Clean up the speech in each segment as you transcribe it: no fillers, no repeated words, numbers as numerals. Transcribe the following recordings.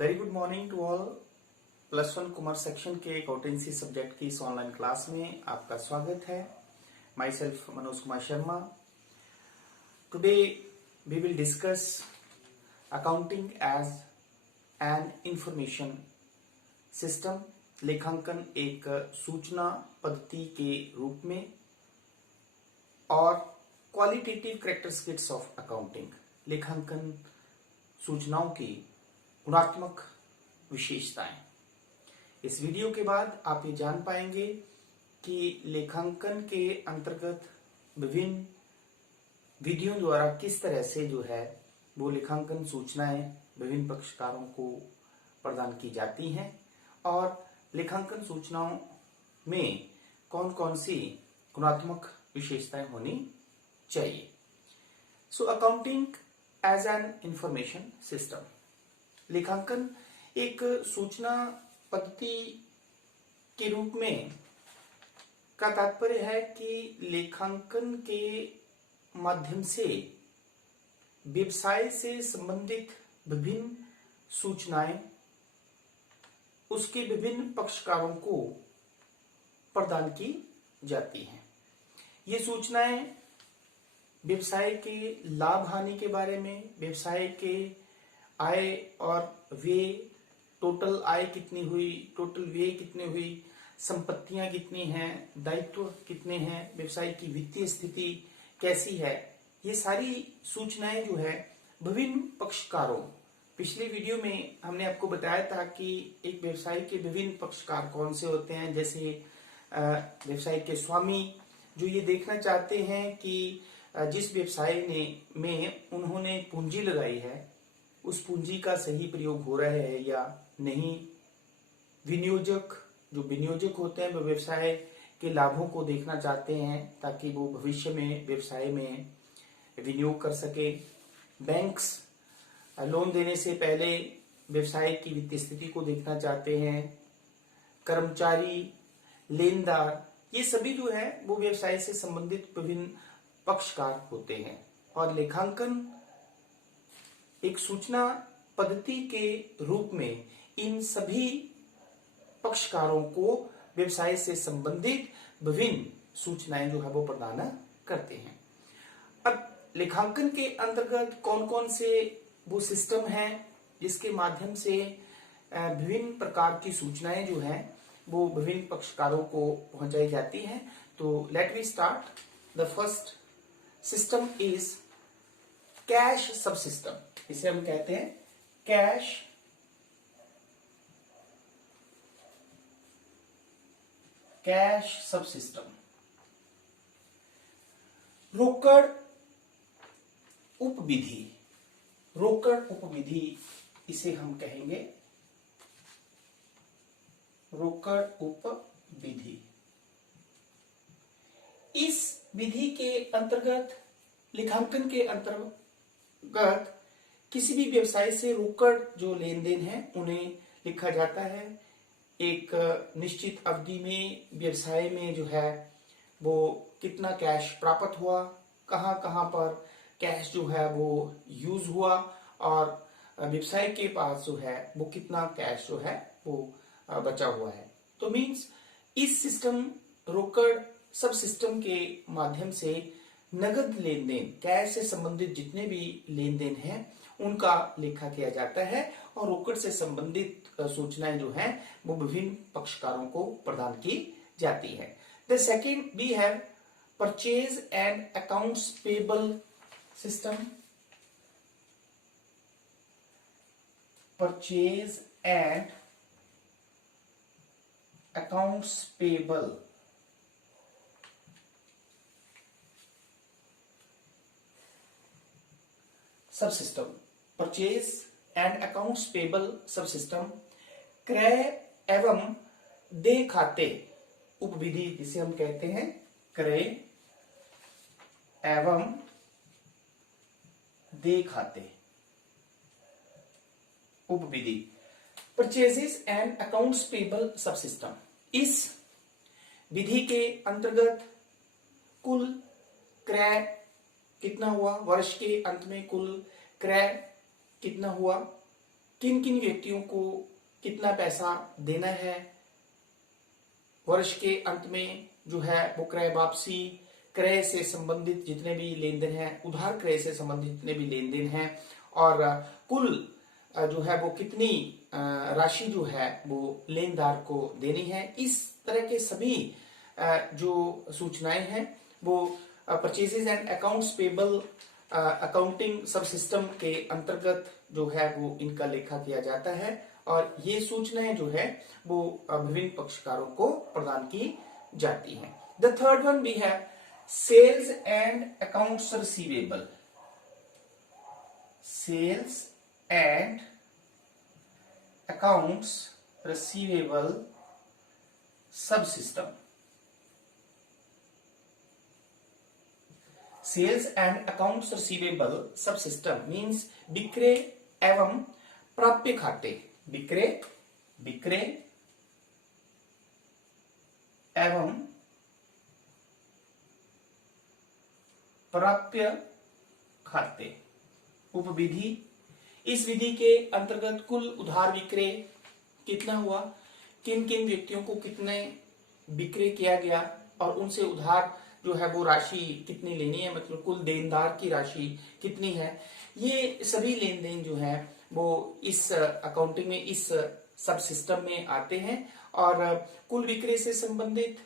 Very good morning to all. +1 commerce section के accountancy subject की इस ऑनलाइन क्लास में आपका स्वागत है। Myself Manoj Kumar Sharma. Today we will discuss accounting as an information system. लेखांकन एक सूचना पद्धति के रूप में और क्वालिटेटिव कैरेक्टरिस्टिक्स ऑफ अकाउंटिंग, लेखांकन सूचनाओं की गुणात्मक विशेषताएं। इस वीडियो के बाद आप ये जान पाएंगे कि लेखांकन के अंतर्गत विभिन्न विधियों द्वारा किस तरह से जो है वो लेखांकन सूचनाएं विभिन्न पक्षकारों को प्रदान की जाती हैं और लेखांकन सूचनाओं में कौन कौन सी गुणात्मक विशेषताएं होनी चाहिए। So accounting as an information system, लेखांकन एक सूचना पद्धति के रूप में का तात्पर्य है कि लेखांकन के माध्यम से व्यवसाय से संबंधित विभिन्न सूचनाएं उसके विभिन्न पक्षकारों को प्रदान की जाती हैं। ये सूचनाएं व्यवसाय के लाभ हानि के बारे में, व्यवसाय के आय और व्यय, टोटल आय कितनी हुई, टोटल व्यय कितनी हुई, संपत्तियां कितनी हैं, दायित्व कितने हैं, व्यवसाय की वित्तीय स्थिति कैसी है, ये सारी सूचनाएं जो है विभिन्न पक्षकारों, पिछले वीडियो में हमने आपको बताया था कि एक व्यवसाय के विभिन्न पक्षकार कौन से होते हैं। जैसे व्यवसाय के स्वामी जो ये देखना चाहते हैं कि जिस व्यवसाय में उन्होंने पूंजी लगाई है उस पूंजी का सही प्रयोग हो रहा है या नहीं। विनियोजक, जो विनियोजक होते हैं वो व्यवसाय के लाभों को देखना चाहते हैं ताकि वो भविष्य में व्यवसाय में विनियोग कर सके। बैंक्स लोन देने से पहले व्यवसाय की वित्तीय स्थिति को देखना चाहते हैं। कर्मचारी, लेनदार, ये सभी जो है वो व्यवसाय से संबंधित विभिन्न पक्षकार होते हैं और लेखांकन एक सूचना पद्धति के रूप में इन सभी पक्षकारों को व्यवसाय से संबंधित विभिन्न सूचनाएं जो है वो प्रदान करते हैं। अब लेखांकन के अंतर्गत कौन कौन से वो सिस्टम हैं जिसके माध्यम से विभिन्न प्रकार की सूचनाएं जो है वो विभिन्न पक्षकारों को पहुंचाई जाती हैं। तो let we start. The first system is cash sub system. इसे हम कहते हैं कैश सब सिस्टम। रोकड़ उपविधि, रोकड़ उपविधि इसे हम कहेंगे रोकड़ उपविधि। इस विधि के अंतर्गत, लेखांकन के अंतर्गत किसी भी व्यवसाय से रोकड़ जो लेन देन है उन्हें लिखा जाता है। एक निश्चित अवधि में व्यवसाय में जो है वो कितना कैश प्राप्त हुआ, कहां कहां पर कैश जो है वो यूज हुआ और व्यवसाय के पास जो है वो कितना कैश जो है वो बचा हुआ है। तो मीन्स इस सिस्टम, रोकड़ सब सिस्टम के माध्यम से नगद लेन देन, कैश से संबंधित जितने भी लेन देन हैं उनका लेखा किया जाता है और रोकड़ से संबंधित सूचनाएं जो हैं वो विभिन्न पक्षकारों को प्रदान की जाती है। The second we have purchase and accounts payable system. Purchase and accounts payable sub system. Purchase and accounts payable sub system. क्रय एवं देय खाते उपविधि जिसे हम कहते हैं क्रय एवं देय खाते उपविधि। Purchases and accounts payable sub system. इस विधि के अंतर्गत कुल क्रय कितना हुआ, वर्ष के अंत में कुल क्रय कितना हुआ, किन किन व्यक्तियों को कितना पैसा देना है, वर्ष के अंत में जो है वो क्रय वापसी, क्रय से संबंधित जितने भी लेन देन है, उधार क्रय से संबंधित जितने भी लेन देन है, और कुल जो है वो कितनी राशि जो है वो लेनदार को देनी है। इस तरह के सभी जो सूचनाएं हैं वो purchases and accounts payable accounting sub system के अंतर्गत जो है वो इनका लेखा किया जाता है, और ये सूचनाएं जो है वो विभिन्न पक्षकारों को प्रदान की जाती हैं। The third one we have sales and accounts receivable. Sales and accounts receivable sub system. Sales and accounts receivable sub system means विक्रय एवं प्राप्य खाते। विक्रय एवं प्राप्य खाते उपविधि। इस विधि के अंतर्गत कुल उधार विक्रय कितना हुआ, किन किन व्यक्तियों को कितने विक्रय किया गया, और उनसे उधार जो है वो राशि कितनी लेनी है, मतलब कुल देनदार की राशि कितनी है। ये सभी लेन देन जो है वो इस अकाउंटिंग में, इस सब सिस्टम में आते हैं, और कुल विक्रय से संबंधित,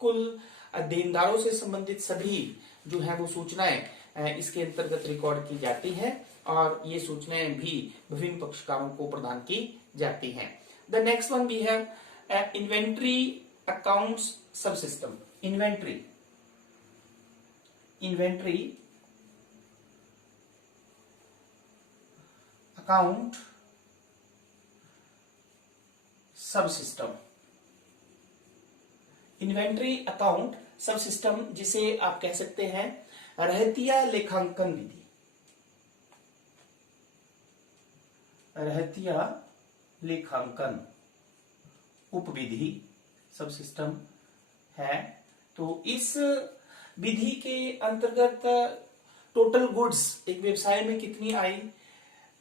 कुल देनदारों से संबंधित सभी जो है वो सूचनाएं इसके अंतर्गत रिकॉर्ड की जाती है, और ये सूचनाएं भी विभिन्न पक्षकारों को प्रदान की जाती हैं। The next one we have inventory accounts sub system. Inventory account sub system. Inventory account sub system जिसे आप कह सकते हैं रहतिया लेखांकन विधि। रहतिया लेखांकन उपविधि सब सिस्टम है। तो इस विधि के अंतर्गत टोटल गुड्स एक व्यवसाय में कितनी आई,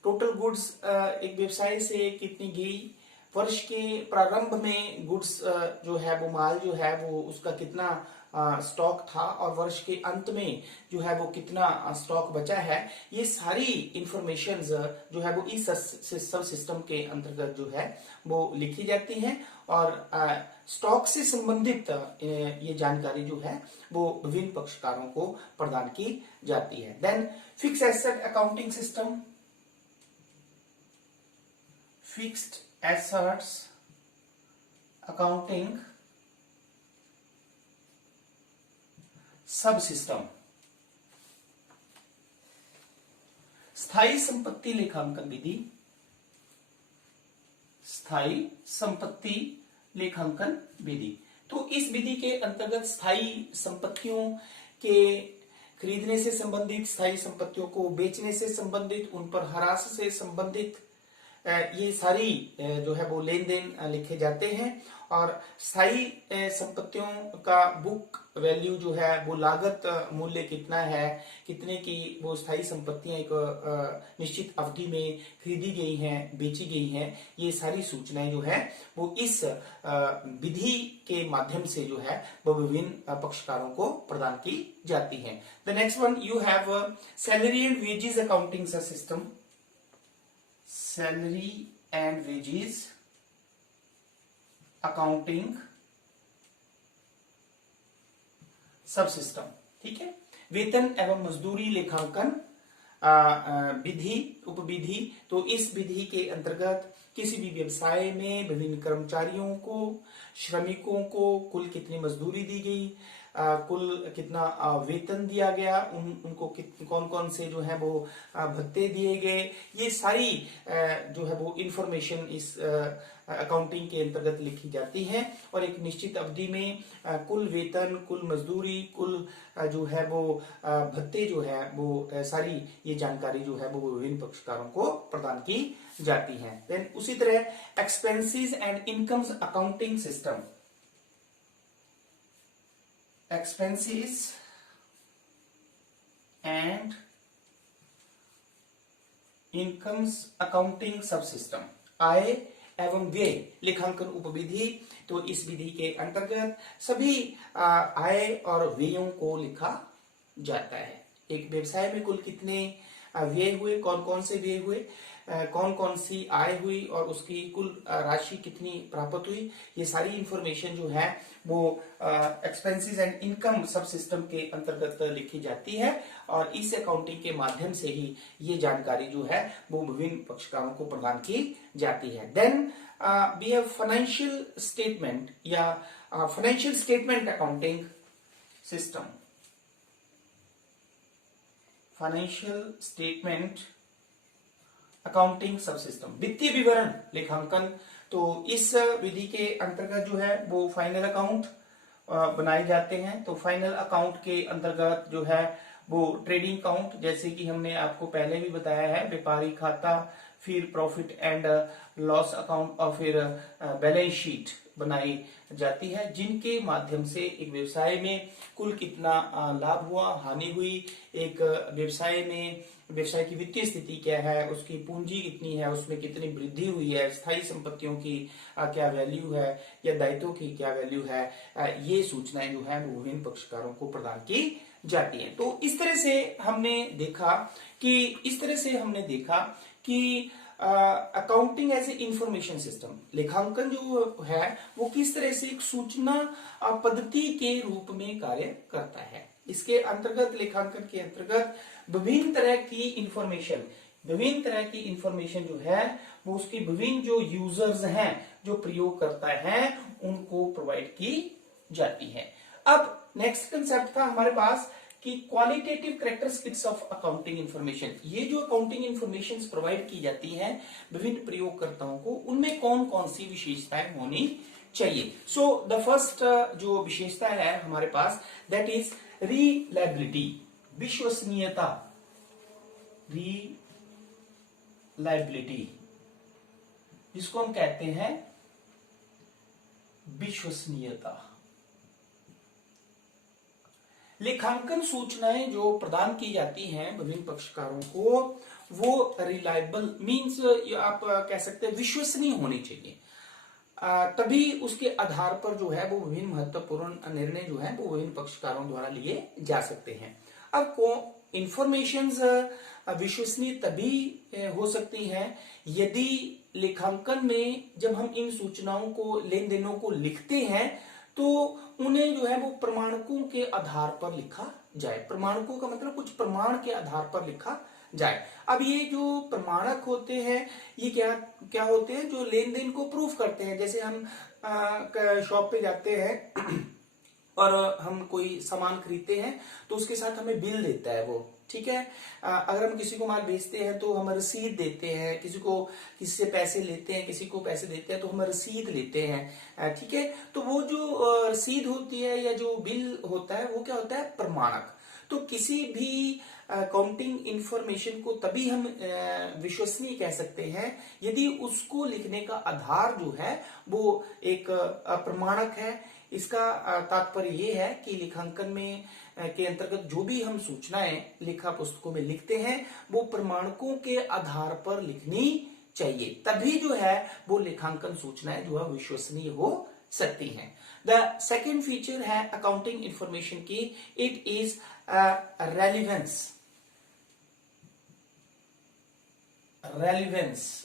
टोटल गुड्स एक व्यवसाय से कितनी गई, वर्ष के प्रारंभ में गुड्स जो है वो माल जो है वो उसका कितना स्टॉक था, और वर्ष के अंत में जो है वो कितना स्टॉक बचा है, ये सारी इंफॉर्मेशन जो है वो इस सब सिस्टम के अंतर्गत जो है वो लिखी जाती हैं, और स्टॉक से संबंधित ये जानकारी जो है वो विभिन्न पक्षकारों को प्रदान की जाती है। Then fix asset accounting system. Fixed assets accounting sub system. स्थायी संपत्ति लेखांकन विधि। स्थायी संपत्ति लेखांकन विधि। तो इस विधि के अंतर्गत स्थायी संपत्तियों के खरीदने से संबंधित, स्थायी संपत्तियों को बेचने से संबंधित, उन पर ह्रास से संबंधित ये सारी जो है वो लेन देन लिखे जाते हैं, और स्थायी संपत्तियों का बुक वैल्यू जो है वो लागत मूल्य कितना है, कितने की वो स्थायी संपत्तियां एक निश्चित अवधि में खरीदी गई हैं, बेची गई हैं, ये सारी सूचनाएं जो है वो इस विधि के माध्यम से जो है वो विभिन्न पक्षकारों को प्रदान की जाती हैं। The next one you have salary and wages accounting system. Salary and wages accounting sub system. ठीक है। वेतन एवं मजदूरी लेखांकन विधि उपविधि। तो इस विधि के अंतर्गत किसी भी व्यवसाय में विभिन्न कर्मचारियों को, श्रमिकों को कुल कितनी मजदूरी दी गई, कुल कितना वेतन दिया गया, उनको कौन कौन से जो है वो भत्ते दिए गए, ये सारी जो है वो इंफॉर्मेशन इस अकाउंटिंग के अंतर्गत लिखी जाती है, और एक निश्चित अवधि में कुल वेतन, कुल मजदूरी, कुल जो है वो भत्ते जो है वो सारी ये जानकारी जो है वो विभिन्न पक्षकारों को प्रदान की जाती है। देन उसी तरह expenses and incomes accounting system. expenses and incomes accounting sub system, आय एवं व्यय लेखांकन उपविधि। तो इस विधि के अंतर्गत सभी आय और व्ययों को लिखा जाता है। एक व्यवसाय में कुल कितने व्यय हुए, कौन कौन से व्यय हुए, कौन कौन सी आय हुई और उसकी कुल राशि कितनी प्राप्त हुई, ये सारी इंफॉर्मेशन जो है वो एक्सपेंसेस एंड इनकम सब सिस्टम के अंतर्गत लिखी जाती है और इस अकाउंटिंग के माध्यम से ही ये जानकारी जो है वो विभिन्न पक्षकारों को प्रदान की जाती है। Then we have financial statement या financial statement accounting system, financial statement accounting sub system, वित्तीय विवरण लेखांकन। तो इस विधि के अंतर्गत जो है वो फाइनल अकाउंट बनाए जाते हैं। तो फाइनल अकाउंट के अंतर्गत जो है वो ट्रेडिंग अकाउंट, जैसे कि हमने आपको पहले भी बताया है, व्यापारी खाता, फिर प्रॉफिट एंड लॉस अकाउंट और फिर बैलेंस शीट बनाई जाती है, जिनके माध्यम से एक व्यवसाय में कुल कितना लाभ हुआ, हानि हुई, एक व्यवसाय में व्यवसाय की वित्तीय स्थिति क्या है, उसकी पूंजी कितनी है, उसमें कितनी वृद्धि हुई है, स्थायी संपत्तियों की क्या वैल्यू है या दायित्वों की क्या वैल्यू है, ये सूचनाएं जो है वो विभिन्न पक्षकारों को प्रदान की जाती है। तो इस तरह से हमने देखा कि accounting as a information system, लेखांकन जो है वो किस तरह से एक सूचना पद्धति के रूप में कार्य करता है। इसके अंतर्गत, लेखांकन के अंतर्गत विभिन्न तरह की इंफॉर्मेशन जो है वो उसकी विभिन्न जो यूजर्स हैं, जो प्रयोग करता है, उनको प्रोवाइड की जाती है। अब नेक्स्ट कंसेप्ट था हमारे पास कि qualitative characteristics of accounting information. ये जो अकाउंटिंग इंफॉर्मेशन प्रोवाइड की जाती है विभिन्न प्रयोगकर्ताओं को, उनमें कौन कौन सी विशेषताएं होनी चाहिए। सो द फर्स्ट जो विशेषता है हमारे पास, दैट इज रिलायबिलिटी, विश्वसनीयता। रिलायबिलिटी जिसको हम कहते हैं विश्वसनीयता। लेखांकन सूचनाएं जो प्रदान की जाती हैं विभिन्न पक्षकारों को, वो रिलायबल मींस आप कह सकते हैं विश्वसनीय होनी चाहिए, तभी उसके आधार पर जो है वो विभिन्न महत्वपूर्ण निर्णय जो है वो विभिन्न पक्षकारों द्वारा लिए जा सकते हैं। अब इंफॉर्मेशंस विश्वसनीय तभी हो सकती हैं यदि लेखांकन में जब हम इन सूचनाओं को, लेन देनों को लिखते हैं तो उन्हें जो है वो प्रमाणकों के आधार पर लिखा जाए। प्रमाणकों का मतलब कुछ प्रमाण के आधार पर लिखा जाए। अब ये जो प्रमाणक होते हैं ये क्या होते हैं, जो लेन देन को प्रूफ करते हैं। जैसे हम शॉप पे जाते हैं और हम कोई सामान खरीदते हैं तो उसके साथ हमें बिल देता है वो, ठीक है। अगर हम किसी को माल बेचते हैं तो हम रसीद देते हैं, किसी से पैसे लेते हैं, किसी को पैसे देते हैं तो हम रसीद लेते हैं, ठीक है। तो वो जो रसीद होती है या जो बिल होता है वो क्या होता है, प्रमाणक। तो किसी भी अकाउंटिंग इंफॉर्मेशन को तभी हम विश्वसनीय कह सकते हैं यदि उसको लिखने का आधार जो है वो एक प्रमाणक है। इसका तात्पर्य ये है कि लेखांकन में के अंतर्गत जो भी हम सूचनाएं लेखा पुस्तकों में लिखते हैं वो प्रमाणकों के आधार पर लिखनी चाहिए, तभी जो है वो लेखांकन सूचनाएं जो है विश्वसनीय हो सकती हैं। द सेकेंड फीचर है अकाउंटिंग इंफॉर्मेशन की, इट इज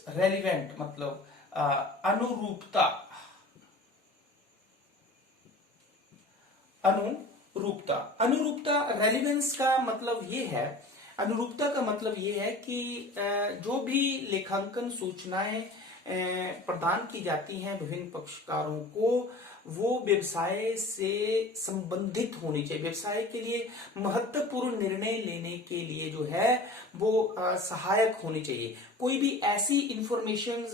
रेलिवेंट मतलब अनुरूपता। रेलिवेंस का मतलब ये है, अनुरूपता का मतलब ये है कि जो भी लेखांकन सूचनाएं प्रदान की जाती हैं विभिन्न पक्षकारों को, वो व्यवसाय से संबंधित होनी चाहिए, व्यवसाय के लिए महत्वपूर्ण निर्णय लेने के लिए जो है वो सहायक होनी चाहिए। कोई भी ऐसी इंफॉर्मेशन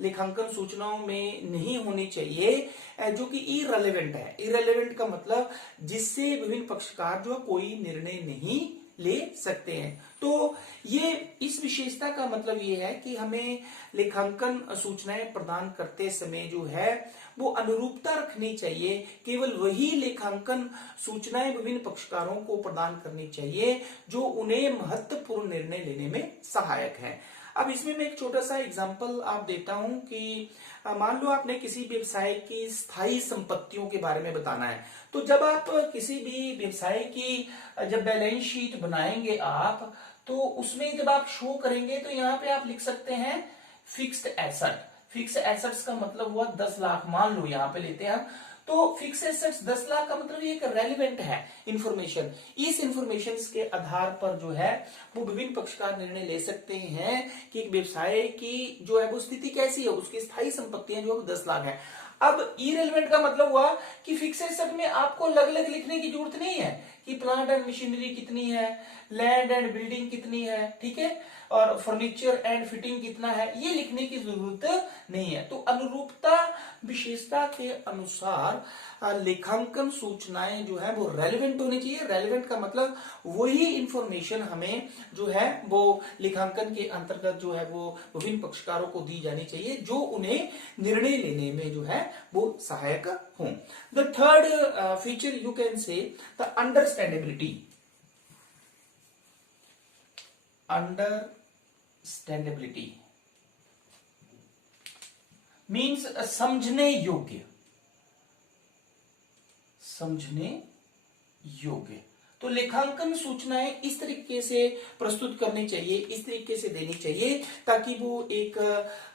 लेखांकन सूचनाओं में नहीं होनी चाहिए जो कि इररिलेवेंट है। इररिलेवेंट का मतलब जिससे विभिन्न पक्षकार जो कोई निर्णय नहीं ले सकते हैं। तो ये इस विशेषता का मतलब ये है कि हमें लेखांकन सूचनाएं प्रदान करते समय जो है वो अनुरूपता रखनी चाहिए। केवल वही लेखांकन सूचनाएं विभिन्न पक्षकारों को प्रदान करनी चाहिए जो उन्हें महत्वपूर्ण निर्णय लेने में सहायक है। अब इसमें मैं एक छोटा सा एग्जांपल आप देता हूं कि मान लो आपने किसी व्यवसाय की स्थायी संपत्तियों के बारे में बताना है। तो जब आप किसी भी व्यवसाय की जब बैलेंस शीट बनाएंगे आप, तो उसमें जब आप शो करेंगे तो यहाँ पे आप लिख सकते हैं फिक्स्ड एसेट। फिक्स्ड एसेट्स का मतलब हुआ 10 लाख, मान लो यहाँ पे लेते हैं हम। तो फिक्स एसेट्स 10 लाख का मतलब ये एक रेलिवेंट है इंफॉर्मेशन। इस इंफॉर्मेशन के आधार पर जो है वो विभिन्न पक्षकार निर्णय ले सकते हैं कि एक व्यवसाय की जो है वो स्थिति कैसी है, उसकी स्थायी संपत्तियां जो है 10 लाख है। अब इरेलीवेंट का मतलब हुआ कि फिक्स एसेट में आपको अलग अलग लिखने की जरूरत नहीं है कि प्लांट एंड मशीनरी कितनी है, लैंड एंड बिल्डिंग कितनी है, ठीक है, और फर्नीचर एंड फिटिंग कितना है, ये लिखने की जरूरत नहीं है। तो अनुरूपता विशेषता के अनुसार लेखांकन सूचनाएं जो है वो रेलेवेंट होनी चाहिए। रेलेवेंट का मतलब वही इंफॉर्मेशन हमें जो है वो लेखांकन के अंतर्गत जो है वो विभिन्न पक्षकारों को दी जानी चाहिए जो उन्हें निर्णय लेने में जो है वो सहायक हों। The third feature you can say the understandability. Understandability means समझने योग्य। समझने योग्य। तो लेखांकन सूचनाएं इस तरीके से प्रस्तुत करनी चाहिए, इस तरीके से देनी चाहिए ताकि वो एक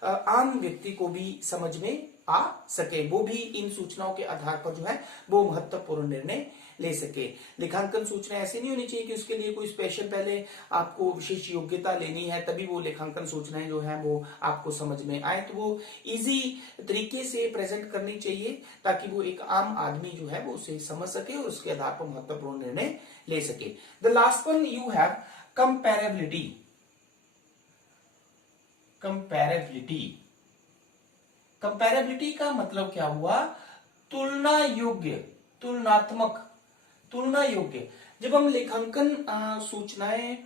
आम व्यक्ति को भी समझ में आ सके, वो भी इन सूचनाओं के आधार पर जो है वो महत्वपूर्ण निर्णय ले सके। लेखांकन सूचनाएं ऐसी नहीं होनी चाहिए कि उसके लिए कोई स्पेशल पहले आपको विशेष योग्यता लेनी है तभी वो लेखांकन सूचनाएं जो है वो आपको समझ में आए। तो वो इजी तरीके से प्रेजेंट करनी चाहिए ताकि वो एक आम आदमी जो है वो उसे समझ सके और उसके आधार पर महत्वपूर्ण निर्णय ले सके। The last one you have comparability. Comparability, comparability का मतलब क्या हुआ? तुलना योग्य, तुलनात्मक, तुलना योग्य। जब हम लेखांकन सूचनाएं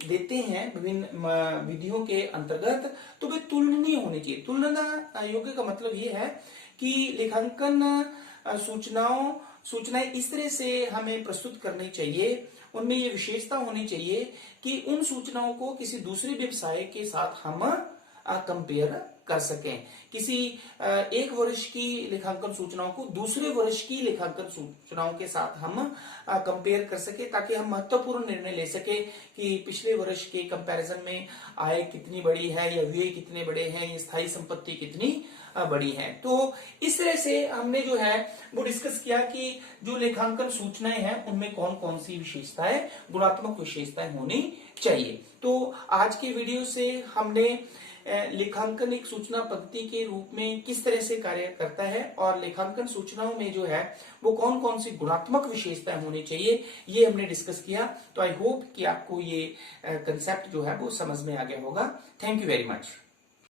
देते हैं विभिन्न विधियों के अंतर्गत तो वे तुलनीय होनी चाहिए। तुलना योग्य का मतलब ये है कि लेखांकन सूचनाएं इस तरह से हमें प्रस्तुत करनी चाहिए, उनमें ये विशेषता होनी चाहिए कि उन सूचनाओं को किसी दूसरे व्यवसाय के साथ हम कंपेयर कर सकें। किसी एक वर्ष की लेखांकन सूचनाओं को दूसरे वर्ष की लेखांकन सूचनाओं के साथ हम कंपेयर कर सके ताकि हम महत्वपूर्ण निर्णय ले सके कि पिछले वर्ष के कंपैरिजन में आय कितनी बड़ी है या व्यय कितने बड़े हैं या स्थायी संपत्ति कितनी बड़ी है। तो इस तरह से हमने जो है वो डिस्कस किया कि जो लेखांकन सूचनाएं हैं उनमें कौन कौन सी विशेषताएं, गुणात्मक विशेषताएं होनी चाहिए। तो आज के वीडियो से हमने लेखांकन एक सूचना पद्धति के रूप में किस तरह से कार्य करता है और लेखांकन सूचनाओं में जो है वो कौन कौन सी गुणात्मक विशेषताएं होनी चाहिए ये हमने डिस्कस किया। तो आई होप कि आपको ये कंसेप्ट जो है वो समझ में आ गया होगा। Thank you very much.